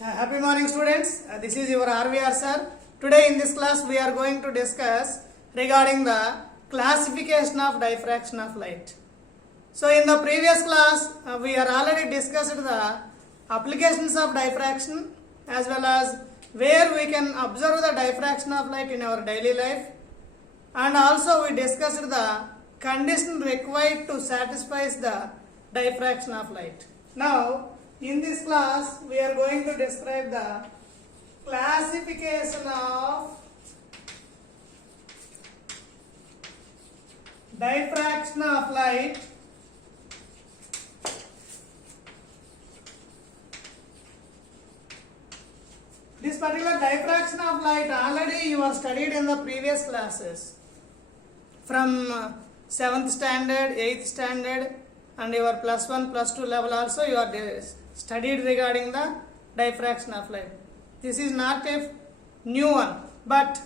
Happy morning students. This is your RVR sir. Today in this class we are going to discuss regarding the classification of diffraction of light. So in the previous class we are already discussed the applications of diffraction as well as where we can observe the diffraction of light in our daily life, and also we discussed the condition required to satisfy the diffraction of light. Now in this class we are going to describe the classification of diffraction of light This particular diffraction of light already you have studied in the previous classes from 7th standard, 8th standard and your plus 1, plus 2 level also you are studied regarding the diffraction of light. This is not a new one, but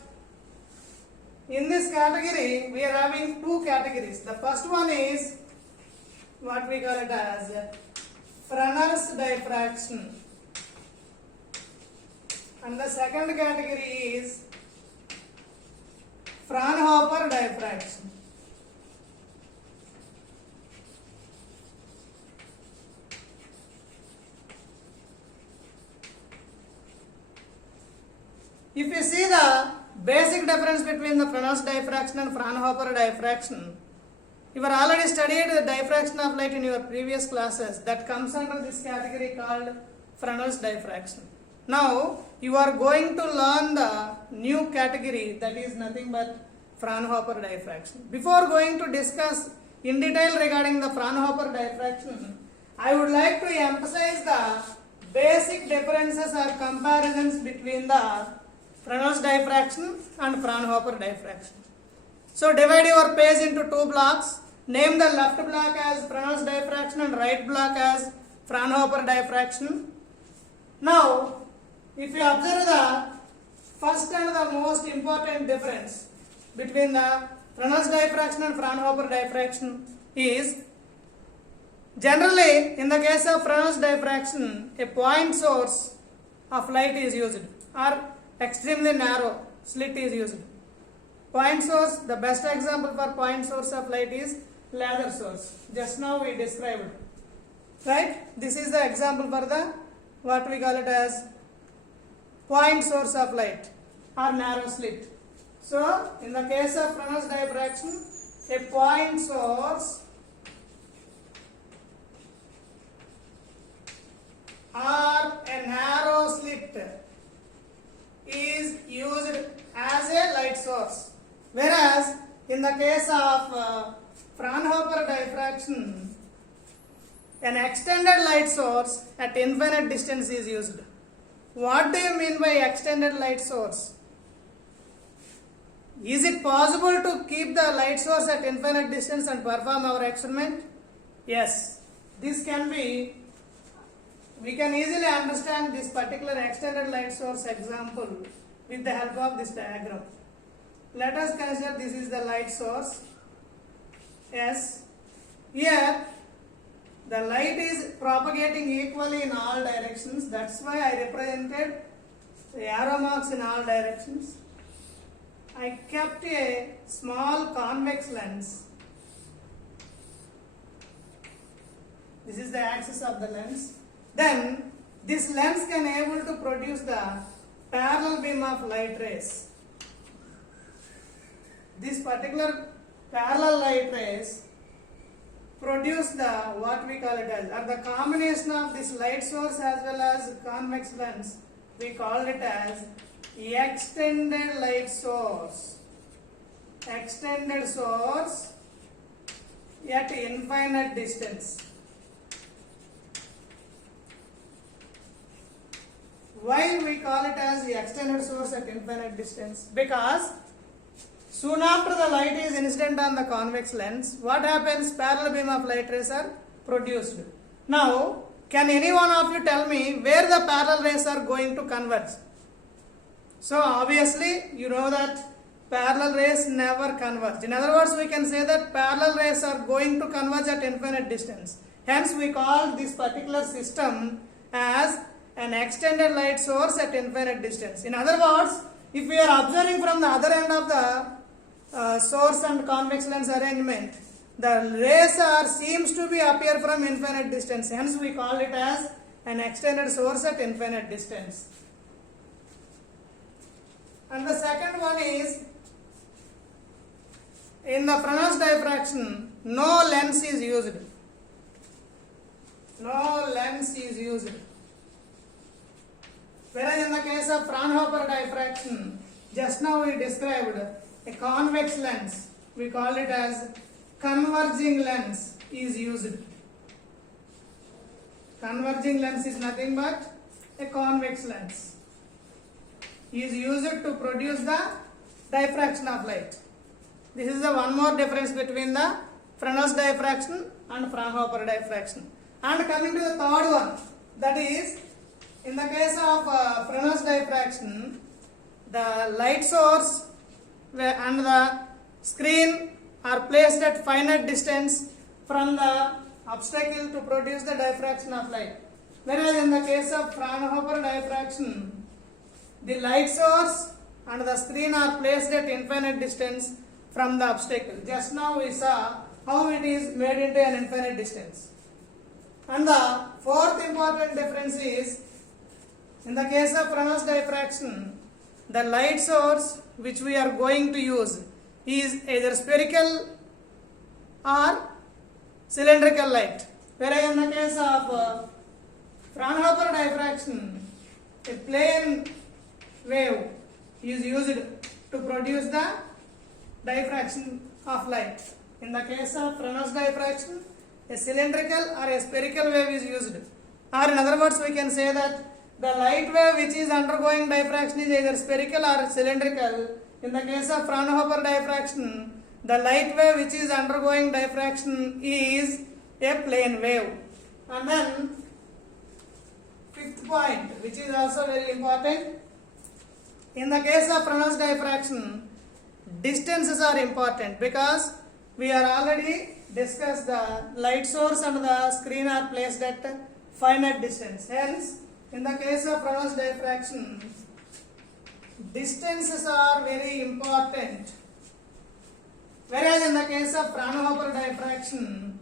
in this category we are having two categories. The first one is what we call it as Fresnel's diffraction, and the second category is Fraunhofer diffraction. If you see the basic difference between the Fresnel's diffraction and Fraunhofer diffraction, you have already studied the diffraction of light in your previous classes. That comes under this category called Fresnel's diffraction. Now you are going to learn the new category, that is nothing but Fraunhofer diffraction. Before going to discuss in detail regarding the Fraunhofer diffraction, I would like to emphasize the basic differences or comparisons between the Fresnel's diffraction and Fraunhofer diffraction. So divide your page into two blocks. Name the left block as Fresnel's diffraction and right block as Fraunhofer diffraction. Now if you observe the first and the most important difference between the Fresnel's diffraction and Fraunhofer diffraction is, generally in the case of Fresnel's diffraction, a point source of light is used or extremely narrow slit is used. Point source, the best example for point source of light is laser source. Just now we described, right? This is the example for the what we call it as point source of light or narrow slit. So in the case of Fresnel's diffraction, a point source or a narrow slit is used as a light source, whereas in the case of Fraunhofer diffraction, an extended light source at infinite distance is used. What do you mean by extended light source? Is it possible to keep the light source at infinite distance and perform our experiment? Yes, this can be. We can easily understand this particular extended light source example with the help of this diagram. Let us consider this is the light source. Yes, here the light is propagating equally in all directions. That's why I represented the arrow marks in all directions. I kept a small convex lens. This is the axis of the lens. Then this lens can able to produce the parallel beam of light rays. This particular parallel light rays produce the what we call it as, or the combination of this light source as well as convex lens, we called it as extended light source. Extended source at infinite distance. Why we call it as the extended source at infinite distance? Because soon after the light is incident on the convex lens, what happens? Parallel beam of light rays are produced. Now, can any one of you tell me where the parallel rays are going to converge? So obviously you know that parallel rays never converge. In other words, we can say that parallel rays are going to converge at infinite distance. Hence we call this particular system as an extended light source at infinite distance. In other words, if we are observing from the other end of the source and convex lens arrangement, the rays seems to be appear from infinite distance. Hence, we call it as an extended source at infinite distance. And the second one is, in the Fresnel's diffraction, no lens is used. No lens is used. Whereas in the case of Fraunhofer diffraction, just now we described a convex lens. We call it as converging lens is used. Converging lens is nothing but a convex lens. Is used to produce the diffraction of light. This is the one more difference between the Fresnel's diffraction and Fraunhofer diffraction. And coming to the third one, that is, in the case of Fresnel's diffraction, the light source and the screen are placed at finite distance from the obstacle to produce the diffraction of light. Whereas in the case of Fraunhofer diffraction, the light source and the screen are placed at infinite distance from the obstacle. Just now we saw how it is made into an infinite distance. And the fourth important difference is, in the case of Fresnel's diffraction, the light source which we are going to use is either spherical or cylindrical light. Whereas in the case of Fraunhofer diffraction, a plane wave is used to produce the diffraction of light. In the case of Fresnel's diffraction, a cylindrical or a spherical wave is used. Or in other words, we can say that the light wave which is undergoing diffraction is either spherical or cylindrical. In the case of Fraunhofer diffraction, the light wave which is undergoing diffraction is a plane wave. And then fifth point, which is also very important, in the case of Fresnel's diffraction, distances are important because we are already discussed the light source and the screen are placed at finite distance. Hence, in the case of Fresnel's diffraction, distances are very important. Whereas in the case of Fraunhofer diffraction,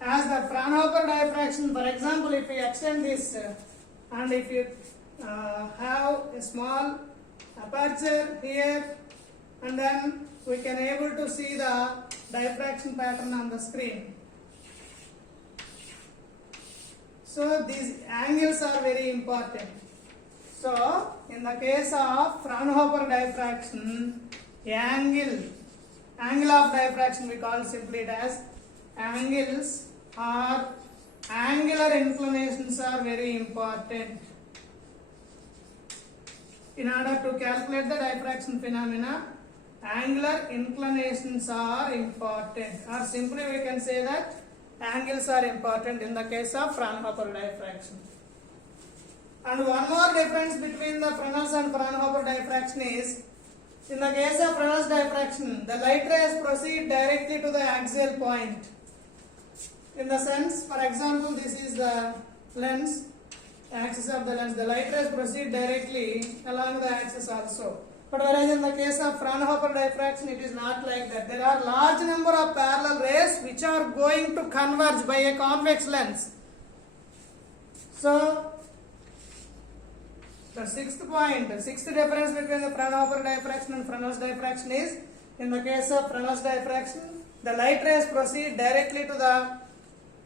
as the Fraunhofer diffraction, for example, if we extend this and if you have a small aperture here, and then we can able to see the diffraction pattern on the screen. So these angles are very important. So in the case of Fraunhofer diffraction, angle of diffraction we call simply it as angles or angular inclinations are very important. In order to calculate the diffraction phenomena, angular inclinations are important, or simply we can say that angles are important in the case of Fraunhofer diffraction. And one more difference between the Fresnel's and Fraunhofer diffraction is, in the case of Fresnel's diffraction, the light rays proceed directly to the axial point. In the sense, for example, this is the lens, axis of the lens. The light rays proceed directly along the axis also. But whereas in the case of Fraunhofer diffraction, it is not like that. There are large number of parallel rays which are going to converge by a convex lens. So, the sixth difference between the Fraunhofer diffraction and Fresnel's diffraction is, in the case of Fresnel's diffraction, the light rays proceed directly to the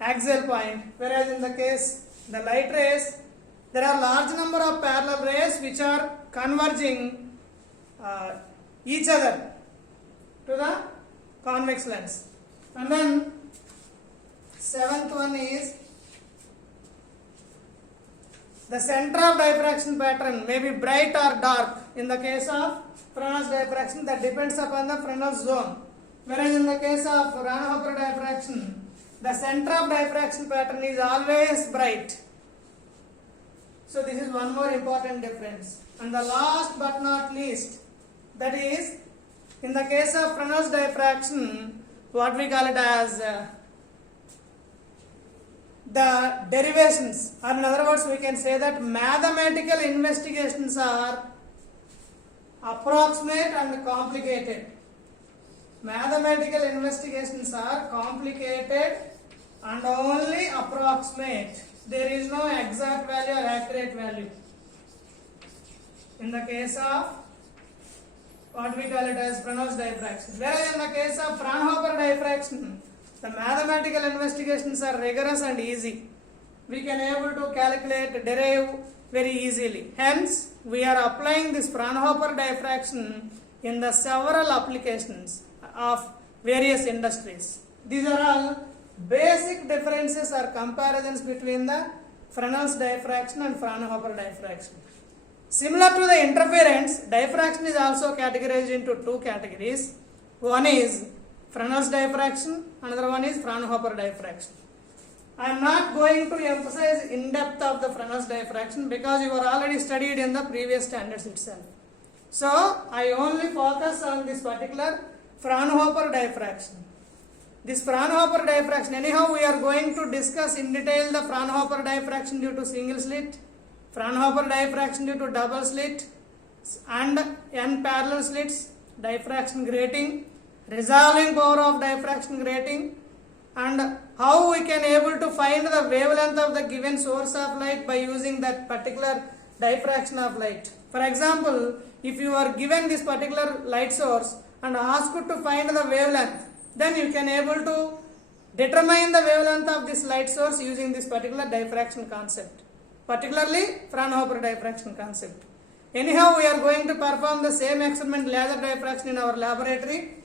axial point, whereas in the case the light rays, there are large number of parallel rays which are converging each other to the convex lens. And then seventh one is, the center of diffraction pattern may be bright or dark. In the case of Fresnel's diffraction, that depends upon the Fresnel's zone. Whereas in the case of Fraunhofer diffraction, the center of diffraction pattern is always bright. So this is one more important difference. And the last but not least, that is, in the case of Fresnel's diffraction, what we call it as the derivations, or in other words we can say that mathematical investigations are approximate and complicated. Mathematical investigations are complicated and only approximate. There is no exact value or accurate value. In the case of what we call it as Prano's diffraction. Whereas in the case of Fraunhofer diffraction, the mathematical investigations are rigorous and easy. We can able to calculate, derive very easily. Hence, we are applying this Fraunhofer diffraction in the several applications of various industries. These are all basic differences or comparisons between the Fresnel's diffraction and Fraunhofer diffraction. Similar to the interference, diffraction is also categorized into two categories. One is Fresnel's diffraction, another one is Fraunhofer diffraction. I am not going to emphasize in depth of the Fresnel's diffraction because you are already studied in the previous standards itself. So I only focus on this particular Fraunhofer diffraction. This Fraunhofer diffraction, anyhow we are going to discuss in detail the Fraunhofer diffraction due to single slit, Fraunhofer diffraction due to double slit and n parallel slits, diffraction grating, resolving power of diffraction grating, and how we can able to find the wavelength of the given source of light by using that particular diffraction of light. For example, if you are given this particular light source and asked to find the wavelength, then you can able to determine the wavelength of this light source using this particular diffraction concept, particularly Fraunhofer diffraction concept. Anyhow, we are going to perform the same experiment, laser diffraction, in our laboratory,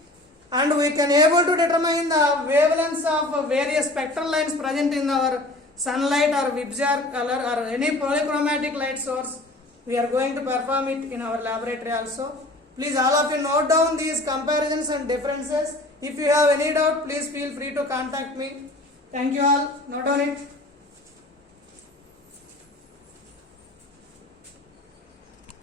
and we can able to determine the wavelengths of various spectral lines present in our sunlight or Wisbur color or any polychromatic light source. We are going to perform it in our laboratory also. Please all of you note down these comparisons and differences. If you have any doubt, please feel free to contact me. Thank you all. Note down it.